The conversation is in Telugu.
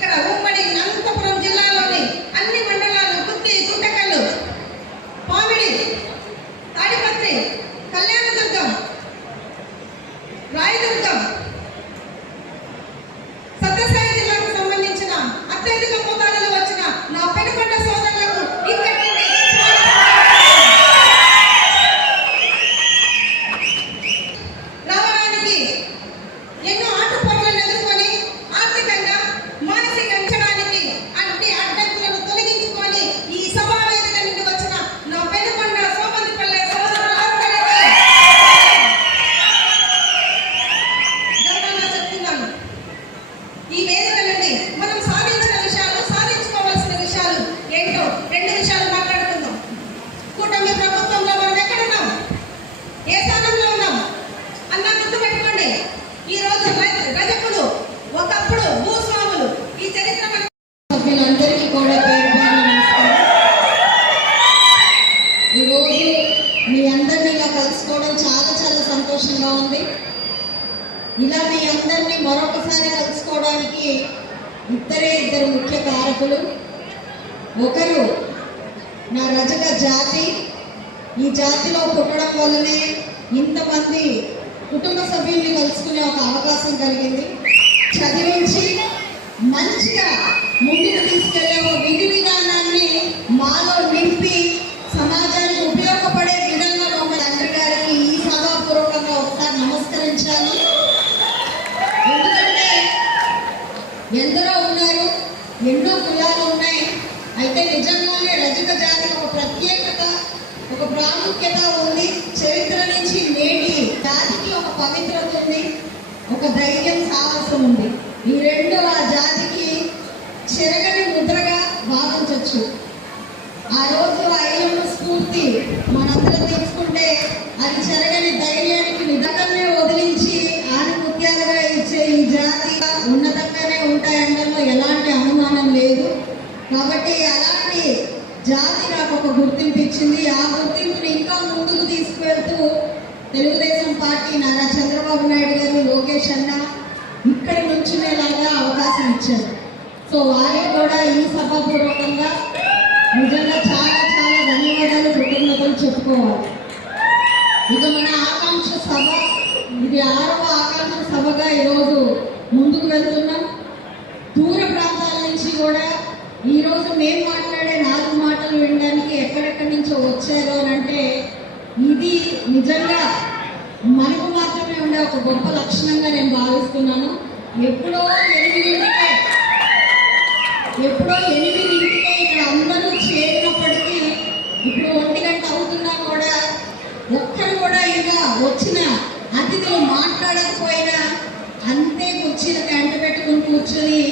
ఇక్కడ ఉమ్మడి అనంతపురం జిల్లాలోని అన్ని మండలాలు కుత్తి, గుంటకల్లు, పామిడి, తాడిపత్రి, కళ్యాణదుర్గం, రాయదుర్గం, సత్యసాయి జిల్లాకు సంబంధించిన అత్యధిక మోతాదులో వచ్చిన నా పెనుకొండ సోదరులకు ఇక్కడి నుండి రావడానికి ఎన్నో ఆటుపోట్లను ఎదుర్కొని ఆర్థికంగా మానసిక ఉంచడానికి అన్ని అడ్డంకులను తొలగించుకొని ఈ సభా వేదిక నుండి వచ్చిన నా పెనుకొండ సోమందిపల్లె సోదరులందరికీ గర్వంగా చెప్తున్నాను. ఈ వేదిక నుండి మనం సాధించిన విషయాలు, సాధించుకోవాల్సిన విషయాలు ఏంటో రెండు విషయాలు మాట్లాడుకుందాం. కూటమి ప్రభుత్వంలో మనం ఎక్కడున్నాం, ఏ స్థానంలో ఉన్నాం అన్న గుర్తుపెట్టుకోండి. ఈ రోజు రజకులు ఒకప్పుడు భూస్వాములు. ఈ చరిత్ర సభ్యులందరికీ కూడా పేరు నమస్కారం. ఈరోజు మీ అందరినీ ఇలా కలుసుకోవడం చాలా చాలా సంతోషంగా ఉంది. ఇలా మీ అందరినీ మరొకసారి కలుసుకోవడానికి ఇద్దరు ముఖ్య కారకులు. ఒకరు నా రజక జాతి. ఈ జాతిలో పుట్టడం వల్లనే ఇంతమంది కుటుంబ సభ్యుల్ని కలుసుకునే ఒక అవకాశం కలిగింది. చదివించి మంచిగా ముందుకు తీసుకెళ్లే ఒక విధి విధానాన్ని మాలో నింపి సమాజానికి ఉపయోగపడే విధంగా మా తండ్రి గారికి ఈ సభాపూర్వకంగా ఒకసారి నమస్కరించాలి. ఎందుకంటే ఎందరో ఉన్నారు, ఎన్నో కులాలు ఉన్నాయి. అయితే నిజంగానే రజక జాతికి ఒక ప్రత్యేకత, ఒక ప్రాముఖ్యత ఉంది. చరిత్ర నుంచి నేటి జాతికి ఒక పవిత్రత ఉంది, ఒక ధైర్యం, సాహసం ఉంది. ఈ రెండు ఆ జాతికి చెరగని ముద్రగా భావించవచ్చు. ఆ రోజు ఐలమ్మ స్ఫూర్తి మనందరం తీసుకుంటే అది చెరగని ధైర్యానికి నిజంగానే వదిలించి ఆనుముత్యాలుగా ఇచ్చే ఈ జాతి ఉన్నతంగానే ఉంటాయనడంలో ఎలాంటి అనుమానం లేదు. కాబట్టి అలాంటి జాతి నాకు ఒక గుర్తింపు ఇచ్చింది. ఆ గుర్తింపుని ఇంకా ముందుకు తీసుకువెళ్తూ తెలుగుదేశం పార్టీ నారా చంద్రబాబు నాయుడు గారు, లోకేష్ అన్న ఇక్కడ నుంచునేలాగా అవకాశం ఇచ్చారు. సో వారికి కూడా ఈ సభాపూర్వకంగా నిజంగా చాలా చాలా ధన్యవాదాలు, కృతజ్ఞతలు చెప్పుకోవాలి. ఇక మన ఆకాంక్ష సభ, ఇది 6వ ఆకాంక్ష సభగా ఈరోజు ముందుకు వెళ్తున్నాం. దూర ప్రాంతాల నుంచి కూడా ఈరోజు మేము మాట్లాడే 4 మాటలు వినడానికి ఎక్కడెక్కడి నుంచో వచ్చారు అని అంటే ఇది నిజంగా మనకు మాత్రమే ఉండే ఒక గొప్ప లక్షణంగా నేను భావిస్తున్నాను. ఎప్పుడో 8ంటికే ఇక్కడ అందరూ చేరినప్పటికీ ఇప్పుడు 1 గంట అవుతున్నా కూడా ఒక్కరు కూడా ఇంకా వచ్చిన అతిథులు మాట్లాడకపోయినా అంతే కుర్చీలకు అంట పెట్టుకుని కూర్చొని